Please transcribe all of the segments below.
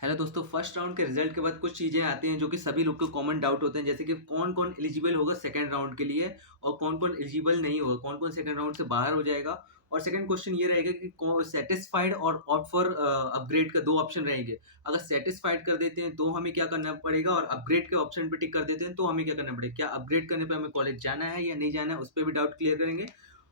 Hello दोस्तों, first round के result के बाद कुछ चीज़ें आती हैं जो कि सभी लोग को कॉमन डाउट होते हैं, जैसे कि कौन-कौन एलिजिबल होगा सेकंड राउंड के लिए और कौन-कौन एलिजिबल नहीं होगा, कौन-कौन सेकंड राउंड से बाहर हो जाएगा। और सेकंड क्वेश्चन ये रहेगा कि कौन सैटिस्फाइड और ऑप्ट फॉर अपग्रेड का 2 ऑप्शन रहेंगे। अगर सैटिस्फाइड कर देते हैं तो हमें क्या करना पड़ेगा और अपग्रेड के ऑप्शन पे टिक कर देते हैं तो हमें क्या करना पड़ेगा। क्या अपग्रेड करने पे हमें कॉलेज जाना है या नहीं जाना है, उस पे भी डाउट क्लियर करेंगे।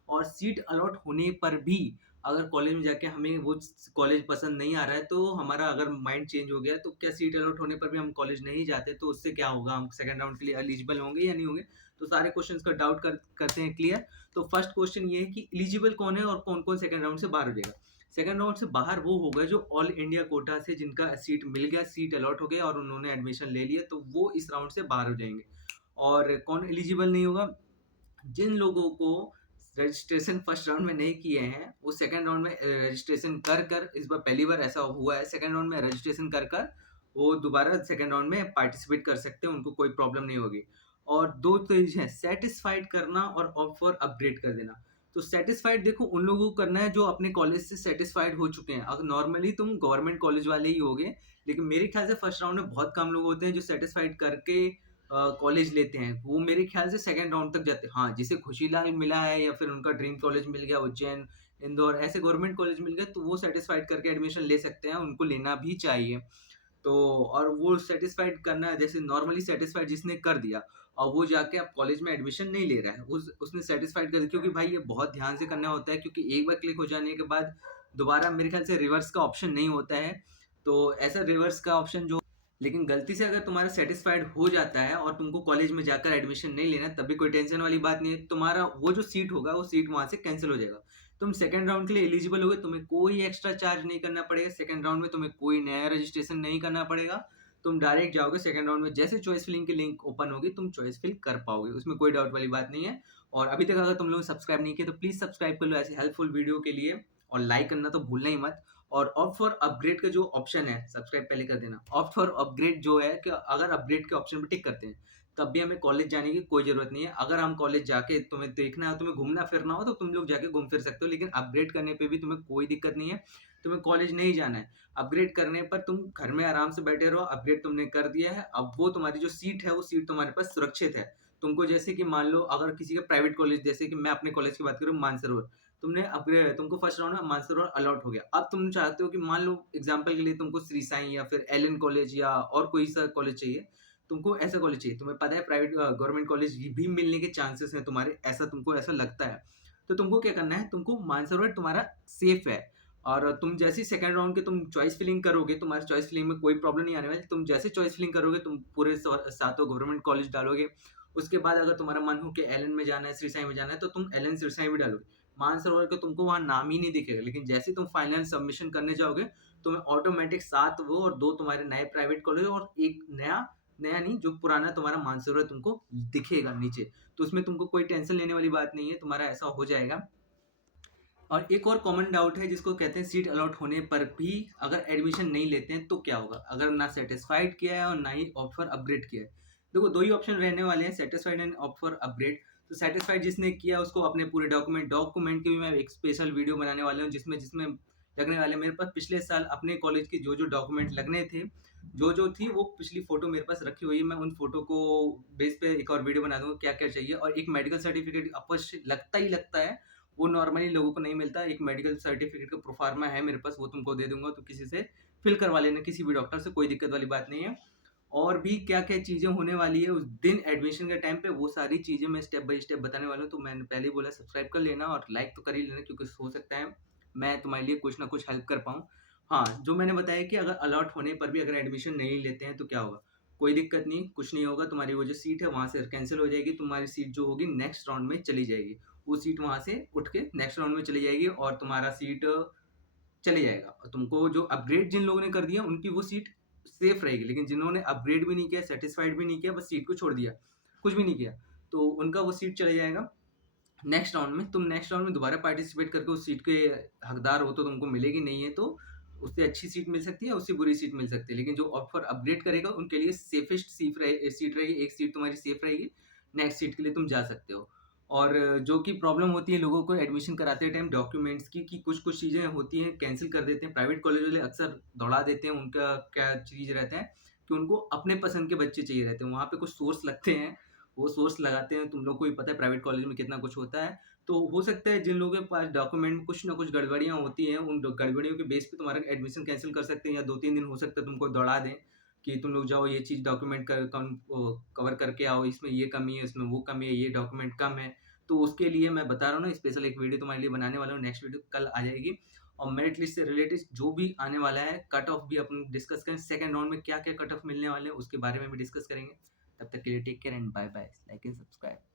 और सीट अलॉट होने पर भी अगर कॉलेज में जाके हमें वो कॉलेज पसंद नहीं आ रहा है, तो हमारा अगर माइंड चेंज हो गया है, तो क्या सीट अलॉट होने पर भी हम कॉलेज नहीं जाते, तो उससे क्या होगा, हम सेकंड राउंड के लिए एलिजिबल होंगे या नहीं होंगे। तो सारे क्वेश्चंस का डाउट करते हैं क्लियर। तो फर्स्ट क्वेश्चन ये है कि एलिजिबल कौन है और कौन कौन सेकंड राउंड से बाहर हो जाएगा। सेकंड राउंड से बाहर वो होगा जो ऑल इंडिया कोटा से जिनका सीट मिल गया, सीट अलॉट हो गया और उन्होंने एडमिशन ले लिया, तो वो इस राउंड से बाहर हो जाएंगे। और कौन एलिजिबल नहीं होगा, जिन लोगों को रजिस्ट्रेशन फर्स्ट राउंड में नहीं किए हैं, वो सेकंड राउंड में रजिस्ट्रेशन कर इस बार पहली बार ऐसा हुआ है, सेकंड राउंड में रजिस्ट्रेशन कर वो दोबारा सेकंड राउंड में पार्टिसिपेट कर सकते हैं, उनको कोई प्रॉब्लम नहीं होगी। और 2 चीज़ है, सैटिस्फाइड करना और ऑप्ट फॉर अपग्रेड कर देना। तो सैटिस्फाइड देखो उन लोगों को करना है जो अपने कॉलेज से सैटिस्फाइड हो चुके हैं। अब नॉर्मली तुम गवर्नमेंट कॉलेज वाले ही होगे, लेकिन मेरे ख्याल से फर्स्ट राउंड में बहुत कम लोग होते हैं जो सैटिस्फाइड करके कॉलेज लेते हैं, वो मेरे ख्याल से सेकंड राउंड तक जाते हैं। हाँ, जिसे खुशीलाल मिला है या फिर उनका ड्रीम कॉलेज मिल गया, उज्जैन, इंदौर ऐसे गवर्नमेंट कॉलेज मिल गए, तो वो सैटिस्फाइड करके एडमिशन ले सकते हैं, उनको लेना भी चाहिए। तो और वो सैटिस्फाइड करना जैसे नॉर्मली सैटिस्फाइड जिसने कर दिया और वो जाके अब कॉलेज में एडमिशन नहीं ले रहा है, उसने सैटिस्फाइड कर दिया, क्योंकि भाई ये बहुत ध्यान से करना होता है, क्योंकि एक बार क्लिक हो जाने के बाद दोबारा मेरे ख्याल से रिवर्स का ऑप्शन नहीं होता है। तो ऐसा रिवर्स का ऑप्शन जो, लेकिन गलती से अगर तुम्हारा सैटिस्फाइड हो जाता है और तुमको कॉलेज में जाकर एडमिशन नहीं लेना, तब भी कोई टेंशन वाली बात नहीं है। तुम्हारा वो जो सीट होगा वो सीट वहां से कैंसिल हो जाएगा। तुम सेकंड राउंड के लिए एलिजिबल होगे, तुम्हें कोई एक्स्ट्रा चार्ज नहीं करना पड़ेगा। सेकंड राउंड में तुम्हें कोई नया रजिस्ट्रेशन नहीं करना पड़ेगा। तुम डायरेक्ट जाओगे सेकंड राउंड में, जैसे चॉइस फिलिंग की लिंक ओपन होगी तुम चॉइस फिल कर पाओगे, उसमें कोई डाउट वाली बात नहीं है। और अभी तक अगर तुम लोग सब्सक्राइब नहीं किए तो प्लीज सब्सक्राइब कर लो ऐसे हेल्पफुल वीडियो के लिए, और लाइक करना तो भूलना ही मत। और ऑप्ट फॉर अपग्रेड का जो ऑप्शन है, सब्सक्राइब पहले कर देना। ऑप्ट फॉर अपग्रेड जो है कि अगर अपग्रेड के ऑप्शन पे टिक करते हैं तब भी हमें कॉलेज जाने की कोई जरूरत नहीं है। अगर हम कॉलेज जाके तुम्हें देखना है, तुम्हें घूमना फिरना हो, तो तुम लोग जाके घूम फिर सकते हो, लेकिन अपग्रेड करने पे भी तुम्हें कोई दिक्कत नहीं है। तुम्हें कॉलेज नहीं जाना है। अपग्रेड करने पर तुम घर में आराम से बैठे रहो, अपग्रेड तुमने कर दिया है, अब वो तुम्हारी जो सीट है वो सीट तुम्हारे पास सुरक्षित है। तुमको जैसे कि मान लो अगर किसी का प्राइवेट कॉलेज, जैसे कि मैं अपने कॉलेज की बात करूँ मानसरोवर, तुमने अपग्रेड, तुमको फर्स्ट राउंड में मानसरोवर अलॉट हो गया। अब तुम चाहते हो कि मान लो एग्जांपल के लिए तुमको श्री साईं या फिर एलएन कॉलेज या और कोई सा कॉलेज चाहिए, तुमको ऐसा कॉलेज चाहिए, तुम्हें पता है प्राइवेट गवर्नमेंट कॉलेज भी मिलने के चांसेस हैं तुम्हारे, ऐसा तुमको ऐसा लगता है, तो तुमको क्या करना है, तुमको मानसरोवर तुम्हारा सेफ है। और तुम जैसे ही सेकंड राउंड के तुम चॉइस फिलिंग करोगे, तुम्हारे चॉइस फिलिंग में कोई प्रॉब्लम नहीं आने वाली। तुम जैसे चॉइस फिलिंग करोगे तुम पूरे सातों गवर्नमेंट कॉलेज डालोगे। उसके बाद अगर तुम्हारा मन हो कि एलएन में जाना है, श्री साईं में जाना है, तो तुम एलएन श्री साईं भी डालोगे। मानसरोवर का तुमको वहाँ नाम ही नहीं दिखेगा, लेकिन जैसे ही तुम फाइनल सबमिशन करने जाओगे, तुम्हें ऑटोमेटिक 7 वो और 2 तुम्हारे नए प्राइवेट कॉलेज और एक नया, नया नहीं जो पुराना तुम्हारा मानसरोवर तुमको दिखेगा नीचे। तो उसमें तुमको कोई टेंशन लेने वाली बात नहीं है, तुम्हारा ऐसा हो जाएगा। और एक और कॉमन डाउट है जिसको कहते हैं सीट अलॉट होने पर भी अगर एडमिशन नहीं लेते हैं तो क्या होगा, अगर ना सेटिस्फाइड किया है और ना ही ऑप्ट फॉर अपग्रेड किया है। देखो 2 ही ऑप्शन रहने वाले हैं, satisfied and opt for upgrade. तो सेटिस्फाइड जिसने किया उसको अपने पूरे डॉक्यूमेंट की भी मैं एक स्पेशल वीडियो बनाने वाला हूँ, जिसमें जिसमें लगने वाले मेरे पास पिछले साल अपने कॉलेज की जो डॉक्यूमेंट लगने थे, जो थी वो पिछली फोटो मेरे पास रखी हुई है। मैं उन फोटो को बेस पे एक और वीडियो बना दूंगा क्या क्या चाहिए। और एक मेडिकल सर्टिफिकेट अवश्य लगता ही लगता है, वो नॉर्मली लोगों को नहीं मिलता। एक मेडिकल सर्टिफिकेट का प्रोफार्मा है मेरे पास, वो तुमको दे दूंगा, तो किसी से फिल करवा लेना, किसी भी डॉक्टर से, कोई दिक्कत वाली बात नहीं है। और भी क्या क्या चीजें होने वाली है उस दिन एडमिशन के टाइम पे, वो सारी चीजें मैं स्टेप बाय स्टेप बताने वाला हूँ। तो मैंने पहले ही बोला सब्सक्राइब कर लेना और लाइक तो कर ही लेना, क्योंकि हो सकता है मैं तुम्हारे लिए कुछ ना कुछ हेल्प कर पाऊँ। हाँ, जो मैंने बताया कि अगर अलॉट होने पर भी अगर एडमिशन नहीं लेते हैं तो क्या होगा, कोई दिक्कत नहीं, कुछ नहीं होगा। तुम्हारी वो जो सीट है वहां से कैंसिल हो जाएगी, तुम्हारी सीट जो होगी नेक्स्ट राउंड में चली जाएगी। वो सीट वहां से उठ के नेक्स्ट राउंड में चली जाएगी और तुम्हारा सीट चले जाएगा। और तुमको जो अपग्रेड जिन लोगों ने कर दिया उनकी वो सीट सेफ रहेगी, लेकिन जिन्होंने अपग्रेड भी नहीं किया, सेटिस्फाइड भी नहीं किया, बस सीट को छोड़ दिया, कुछ भी नहीं किया, तो उनका वो सीट चले जाएगा नेक्स्ट राउंड में। तुम नेक्स्ट राउंड में दोबारा पार्टिसिपेट करके उस सीट के हकदार हो तो तुमको मिलेगी, नहीं है तो उससे अच्छी सीट मिल सकती है, उससे बुरी सीट मिल सकती है। लेकिन जो ऑफर अपग्रेड करेगा उनके लिए सेफेस्ट सीट रहेगी, एक सीट तुम्हारी सेफ रहेगी, नेक्स्ट सीट के लिए तुम जा सकते हो। और जो कि प्रॉब्लम होती है लोगों को एडमिशन कराते टाइम डॉक्यूमेंट्स की, कि कुछ-कुछ चीज़ें होती हैं कैंसल कर देते हैं। प्राइवेट कॉलेज वाले अक्सर दौड़ा देते हैं, उनका क्या चीज़ रहता है कि उनको अपने पसंद के बच्चे चाहिए रहते हैं। वहाँ पे कुछ सोर्स लगते हैं, वो सोर्स लगाते हैं, तुम लोग को भी पता है प्राइवेट कॉलेज में कितना कुछ होता है। तो हो सकता है जिन लोगों के पास डॉक्यूमेंट में कुछ ना कुछ गड़बड़ियाँ होती हैं, उन गड़बड़ियों के बेस पे तुम्हारा एडमिशन कैंसल कर सकते हैं, या 2-3 दिन हो सकता है तुमको दौड़ा दें कि तुम लोग जाओ ये चीज़ डॉक्यूमेंट कवर करके आओ, इसमें ये कमी है, इसमें वो कमी है, ये डॉक्यूमेंट कम है। तो उसके लिए मैं बता रहा हूँ ना, स्पेशल एक वीडियो तुम्हारे लिए बनाने वाला हूँ, नेक्स्ट वीडियो कल आ जाएगी। और मेरिट लिस्ट से रिलेटेड जो भी आने वाला है, कट ऑफ भी अपन डिस्कस करें, सेकंड राउंड में क्या-क्या कट ऑफ मिलने वाले हैं उसके बारे में भी डिस्कस करेंगे। तब तक के लिए take care and bye bye. Like and subscribe.